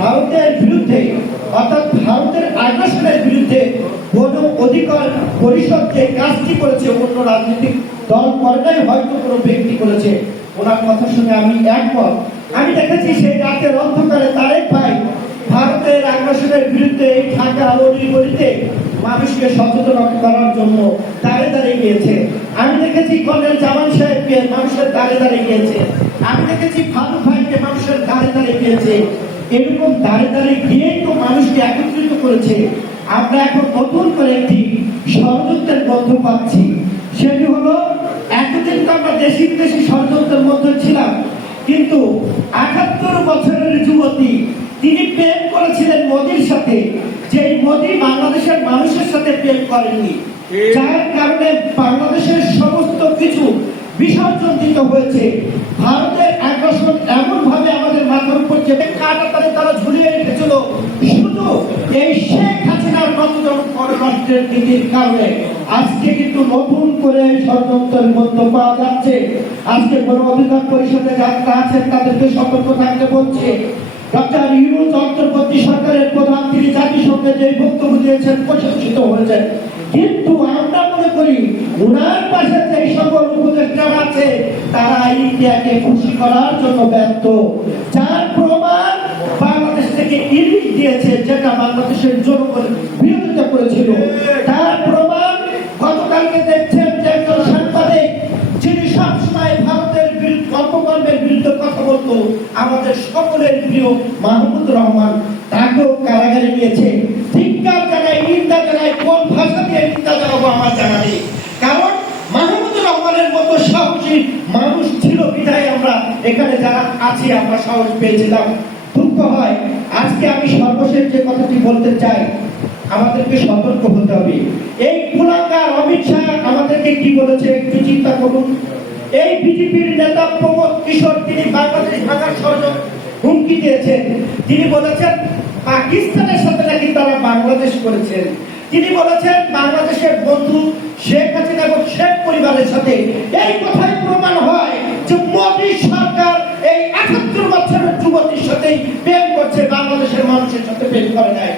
ভারতের বিরুদ্ধে অর্থাৎ ভারতের আগ্রাসনের বিরুদ্ধে গণ অধিকার পরিষদ যে কাজটি করেছে অন্য রাজনৈতিক দল করে নাই, হয়তো কোনো ব্যক্তি করেছে। ওনার কথা শুনে আমি একমত। আমি দেখেছি সেই রাতের অন্ধকারে তারেক ভাই ভারতের আগ্রাসনের বিরুদ্ধে এই ঢাকা অলিগলিতে মানুষকে সচেতন করার জন্য দাঁড়ে দাঁড়িয়ে গিয়েছে। আমি দেখেছি কর্নেল জামান সাহেবকে মানুষের দাঁড়ে দাঁড়িয়ে গিয়েছে। আমি দেখেছি ফারুক ভাইকে মানুষের দাঁড়ে দাঁড়িয়ে গিয়েছে। এরকম দাঁড়ে দাঁড়িয়ে গিয়েই তো মানুষকে একত্রিত করেছে। আমরা এখন নতুন করে একটি ষড়যন্ত্রের গন্ধ পাচ্ছি। সেটি হলো, এতদিন তো আমরা দেশি বিদেশি ষড়যন্ত্রের মধ্যে ছিলাম, কিন্তু ৭৮ বছরের যুবতী তিনি প্রেম করেছিলেন মোদির সাথে, যে মোদি বাংলাদেশের মানুষের সাথে প্রেম করেননি, যার কারণে বাংলাদেশের সমস্ত কিছু বিসর্জন দিতে হয়েছে। ভারতের আগ্রাসন এমন ভাবে আমাদের মাথার উপর চেপে কাটাতারে তারা ঝুলিয়ে রেখেছিল শুধু এই শেখ হাসিনার মতো পররাষ্ট্রের নীতির কারণে। আজকে কিন্তু নতুন করে ষড়যন্ত্রের মধ্য পাওয়া যাচ্ছে। আজকে গণ অধিকার পরিষদে যারা আছেন তাদেরকে সতর্ক থাকতে বলছে। ডক্টর ইউনূস অন্তর্বর্তী সরকারের প্রধান, তিনি জাতিসংঘে যে বক্তব্য দিয়েছেন প্রশংসিত হয়েছেন, কিন্তু আমরা মনে করি ওনার পাশে যে সকল উপদেষ্টারা আছে তারা ইন্ডিয়াকে খুশি করার জন্য ব্যর্থ। যার প্রমাণ বাংলাদেশ থেকে ইলিশ দিয়েছে, যেটা বাংলাদেশের জনগণ বিরোধিতা করেছিল, তার প্রমাণ গতকালকে দেখছেন যে একজন সাংবাদিক যিনি সবসময় ভারতের বিরুদ্ধে অপকর্মের বিরুদ্ধে কথা বলতো, আমাদের সকলের প্রিয় মাহমুদুর রহমান, তাকেও কারাগারে নিয়েছে। ধিক্কার জানায়, নিন্দা জানায়। কোন ভাষা দিয়ে নিন্দা জানাবো আমার জানা নেই, কারণ মাহমুদুর রহমানের মতো সাহসী মানুষ ছিল বিধায় আমরা এখানে যারা আছি আমরা সাহস পেয়েছিলাম। দুঃখ হয় আজকে আমি সর্বশেষ যে কথাটি বলতে চাই, আমাদেরকে সতর্ক হতে হবে। এই কুলাঙ্গার অমিত শাহ আমাদেরকে কি বলেছে একটু চিন্তা করুন। এই বিজেপির নেতা প্রমোদ কিশোর, তিনি বাংলাদেশ ভাঙার ষড়যন্ত্র হুমকি দিয়েছেন। তিনি বলেছেন পাকিস্তানের সাথে নাকি তারা বাংলাদেশ করেছেন। তিনি বলেছেন বাংলাদেশের বন্ধু শেখ হাসিনা এবং শেখ পরিবারের সাথে। এই কথাই প্রমাণ হয় যে মোদী সরকার এই ৭৮ বছরের যুবতীর সাথে প্রেম করছে, বাংলাদেশের মানুষের সাথে প্রেম করে নাই।